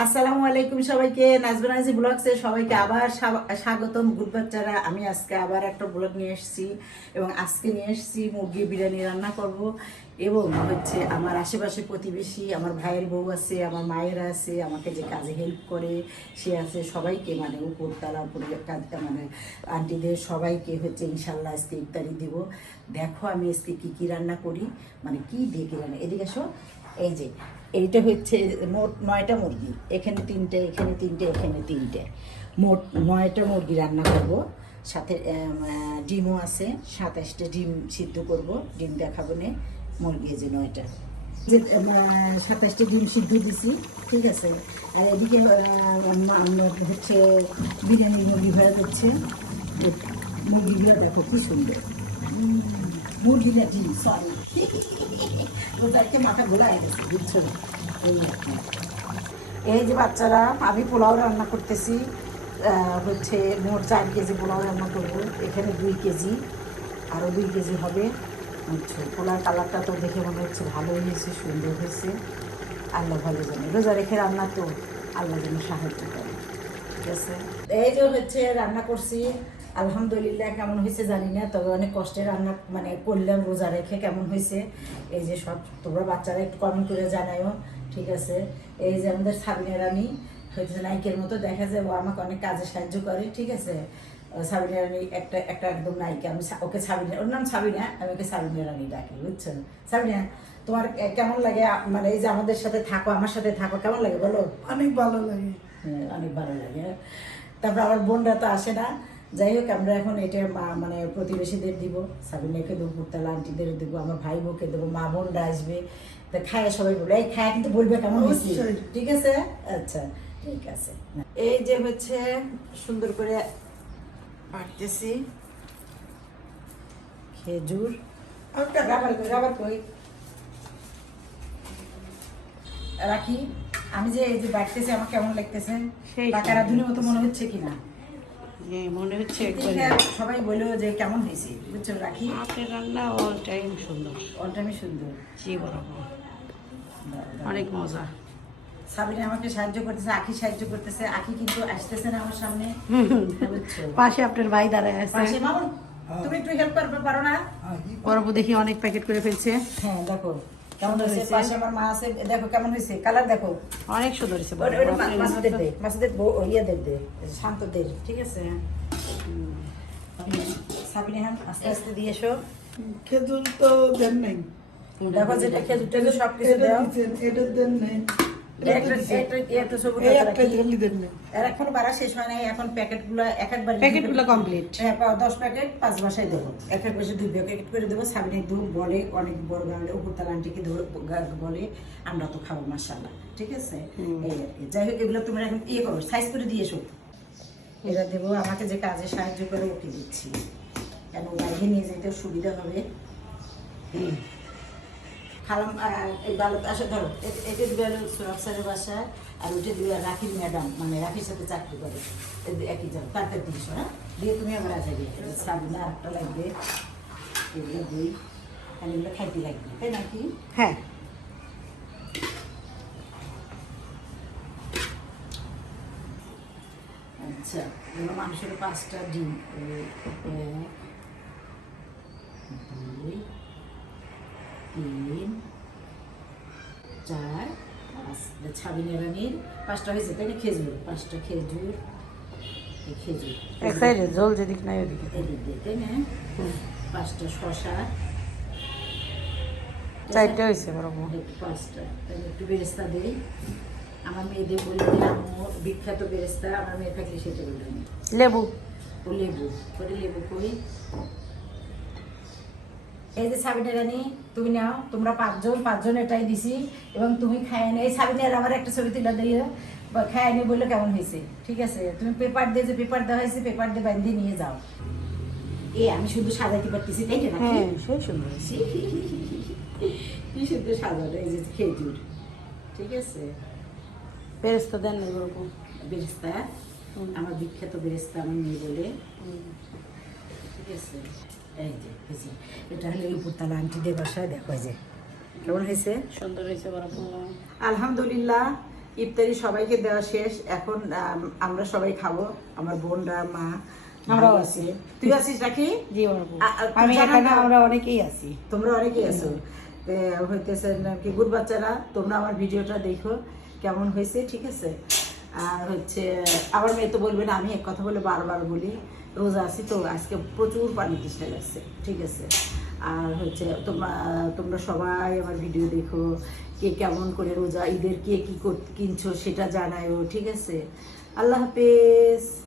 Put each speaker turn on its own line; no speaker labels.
আসসালামু আলাইকুম সবাইকে। নাজবানাজি ব্লগসে সবাইকে আবার স্বা- স্বাগতম গুড বাচ্চারা আমি আজকে আবার একটা ব্লগ নিয়ে এসেছি এবং আজকে নিয়ে এসেছি মুরগি বিরিয়ানি রান্না করব এবং হচ্ছে আমার আশেপাশে প্রতিবেশী, আমার ভাইয়ের বউ আছে, আমার মায়েরা আছে, আমাকে যে কাজে হেল্প করে, সে আছে। সবাইকে মানে উপরতলা উপরে কাজ মানে আন্টিদের সবাইকে হচ্ছে ইনশাল্লাহ আজকে ইফতারি দিব। দেখো আমি আজকে কী কী রান্না করি। মানে কী দিয়ে কী রান্না এদিকে আসো এই যে, এইটা হচ্ছে মোট নয়টা মুরগি। এখানে তিনটে এখানে তিনটে এখানে তিনটে। মোট নয়টা মুরগি রান্না করব। সাথে ডিমও আছে। সাতাশটা ডিম সিদ্ধ করব। ডিম দেখাবো নে মুরগি যে নয়টা। যে সাতাশটা ডিম সিদ্ধ দিছি, ঠিক আছে? আর এদিকে হচ্ছে বিরিয়ানি মুরগি ভরা হচ্ছে মুরগিগুলো দেখো কি সুন্দর। উম, মুরগি না ডিম সরি রোজাকে মাথা গোলায় গেছে বুঝছ এই যে বাচ্চারা আমি পোলাও রান্না করতেছি হচ্ছে মোট চার কেজি পোলাও রান্না করব। এখানে দুই কেজি আরও দুই কেজি হবে। বুঝছ পোলার কালারটা তো দেখে মনে হচ্ছে ভালো হয়েছে সুন্দর হয়েছে। আল্লাহ ভালো জানে। রোজা রেখে রান্না তো আল্লাহ যেন সাহায্য করে। ঠিক আছে? এই যে হচ্ছে রান্না করছি। আলহামদুলিল্লাহ কেমন হয়েছে জানি না তবে অনেক কষ্টে রান্না মানে করলাম রোজা রেখে কেমন হয়েছে? এই যে সব তোমরা বাচ্চারা একটু কমেন্ট করে জানায়ও ঠিক আছে? এই যে আমাদের সাবিনের আমি হয়েছে নায়িকের মতো দেখা যায় ও আমাকে অনেক কাজে সাহায্য করে ঠিক আছে? সাবিনা রানী একটা একটা একদম নায়িকা আমি ওকে সাবিনা ওর নাম সাবিনা আমি ওকে সাবিনা রানী ডাকি বুঝছেন সাবিনা তোমার কেমন লাগে? মানে এই যে আমাদের সাথে থাকো আমার সাথে থাকো কেমন লাগে বলো?
অনেক ভালো লাগে।
হ্যাঁ, অনেক ভালো লাগে। তারপর আমার বোনরা তো আসে না যাই হোক আমরা এখন এটা মানে প্রতিবেশীদের দিব। সাবিনাকে দেবো পুরতলা আন্টিদের দেবো আমার ভাই বোকে দেবো মা বোনরা আসবে। তা খায় সবাই বলবে এই খায় কিন্তু বলবে কেমন ঠিক আছে? আচ্ছা ঠিক আছে। এই যে হচ্ছে সুন্দর করে বাটতেছি। খেজুর। রাখি আমি যে এই যে বাটতেছি আমার কেমন লাগতেছে?
সেই
টাকা রাধুনির মতো মনে হচ্ছে কিনা?
মনে হচ্ছে
সবাই বলল যে কেমন হয়েছে বুঝছ রাখি?
রান্না অল টাইম সুন্দর।
অলটামই সুন্দর।
জি বরাবর। অনেক মজা।
সাবিনা আমাকে সাহায্য করতেছে আখি সাহায্য করতেছে আখি কিন্তু আসতেছে না আমার সামনে
পাশে আপনার ভাই দাঁড়ায়
পাশে মামুন তুমি একটু হেল্প করবে পারো না?
পরব দেখি অনেক প্যাকেট করে ফেলছে।
হ্যাঁ দেখো। কেমন হয়েছে?
হয়েছে।
পাশে আমার মা আছে দেখো কেমন হয়েছে? কালার দেখো।
অনেক সুন্দর হয়েছে
ওটা- ওটা মা- মাসুদের দে মাসুদের বউ ও দে শান্তদের ঠিক আছে? সাবিনা হ্যাঁ আস্তে আস্তে দিয়ে এসো।
খেজুর তো দেন নাই।
দেখো যেটা খেজুরটা সবকিছু সব কিছু
এটা এটা দেন নাই।
এখন বাড়া শেষ হয় নাই এখন প্যাকেটগুলো এক একবার
প্যাকেটগুলো complete।
হ্যাঁ দশ প্যাকেট পাঁচ দেবো। এক এক দুই প্যাকেট করে দেবো। সাবিনে দু বলে অনেক বড় গালে উপরতলা আন্টিকে ধরে বলে আমরা তো খাব মাসাল্লাহ ঠিক আছে? এই আর কি। যাই হোক এগুলো তোমরা এখন ইয়ে করো সাইজ করে দিয়ে এসো। এটা দেবো আমাকে যে কাজে সাহায্য করে ওকে দিচ্ছি। কেন বাইরে নিয়ে যেতে সুবিধা হবে? খালাম আহ, এই বালক আসে ধরো এটা দিবে সুরাব স্যারের বাসায় আর ওইটা দিবে রাখির ম্যাডাম মানে রাখির সাথে চাকরি করে। একই যাও তার তিনশো হ্যাঁ? দিয়ে তুমি আবার আসবে সাবিনা আরেকটা লাগবে। এগুলো দুই আর এগুলো খাইতে লাগবে তাই নাকি?
হ্যাঁ।
আচ্ছা মানুষের পাঁচটা ডিম এই এক দুই তিন। চার পাঁচ। ছাবিনা রানীর। পাঁচটা হয়েছে তাই না? খেজুর। পাঁচটা খেজুর। খেজুর।
এক সাইডে জল যেদিক নাই ওদিকে।
এদিক তাই না? পাঁচটা শশা
চারটে হয়েছে বরাবর
পাঁচটা। তাহলে একটু বেরেস্তা দিই আমার মেয়েদের বলি যে বিখ্যাত বেরেস্তা। আমার মেয়ে থাকলে সেটা বলে
লেবু।
লেবু। করে লেবু করি। এই যে সাবিনা রানী তুমি নাও তোমরা পাঁচজন পাঁচজন এটাই দিছি এবং তুমি খায় নে এই সাবিনের আমার একটা ছবি তুলে দিয়ে খায় নে বললে কেমন হয়েছে ঠিক আছে? তুমি পেপার দিয়ে যে পেপার দেওয়া হয়েছে পেপার দিয়ে বান্ধি নিয়ে যাও। এ আমি শুধু সাজাতে পারতেছি তাই না
হ্যাঁ সেই সুন্দর
কি শুধু সাজানো এই যে খেজুর ঠিক আছে?
বেরেস্তা দেন না ওরকম।
বেরেস্তা আমার বিখ্যাত বেরেস্তা আমার মেয়ে বলে। ঠিক আছে? এই যে এই এটা হলো উপরতলা আন্টিদের বাসায় দেখো যে। কেমন হয়েছে?
সুন্দর হয়েছে
আলহামদুলিল্লাহ ইফতারি সবাইকে দেওয়া শেষ। এখন আমরা সবাই খাব। আমার বোনরা মা
আমরাও আছি।
তুই আছিস নাকি?
জি আমি এখানে আমরা অনেকেই আছি।
তোমরা অনেকেই আছো। হইতেছে নাকি গুড বাচ্চারা তোমরা আমার ভিডিওটা দেখো কেমন হয়েছে ঠিক আছে? আর হচ্ছে আমার মেয়ে তো বলবে না আমি এক কথা বলে বারবার বলি। রোজা আছি, তো আজকে প্রচুর পানি তৃষ্ণা লাগছে, ঠিক আছে? আর হচ্ছে, তোমরা তোমরা সবাই আমার ভিডিও দেখো, কে কেমন করে রোজা, ঈদের কে কী কিনছো সেটা জানায়ও, ঠিক আছে? আল্লাহ হাফেজ।